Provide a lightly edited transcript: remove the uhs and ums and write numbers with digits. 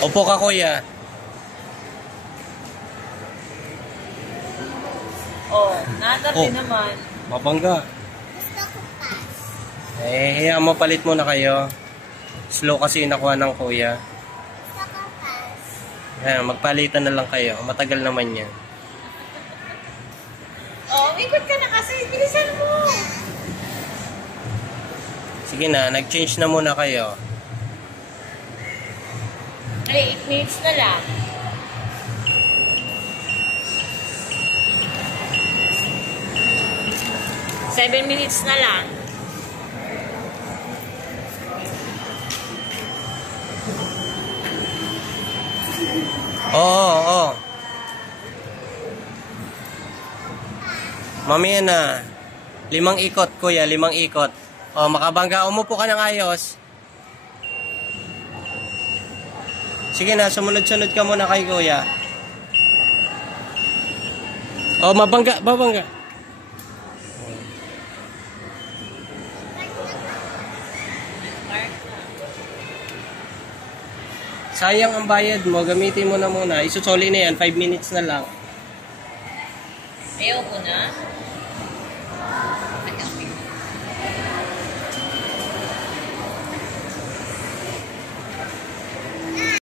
Upo ka, kuya. Oh, nandati naman. Mabangga. Gusto ko pass. Hiya mo, palit muna kayo. Slow kasi yung nakuha ng kuya. Gusto ko pass. Ayan, magpalitan na lang kayo. Matagal naman yan. Oh, ikot ka na kasi. Bilisan mo. Sige na, nag-change na muna kayo. Ay, 8 minutes na lang. Seven minutes na lang. Oo. Mamaya na. 5 ikot, kuya. 5 ikot. O, makabangga. Umupo ka ng ayos. Sige na, sumunod-sunod ka muna kay kuya. O, babangga. Sayang ang bayad mo. Gamitin mo na muna. Isusoli na yan. 5 minutes na lang. Ayaw ko na.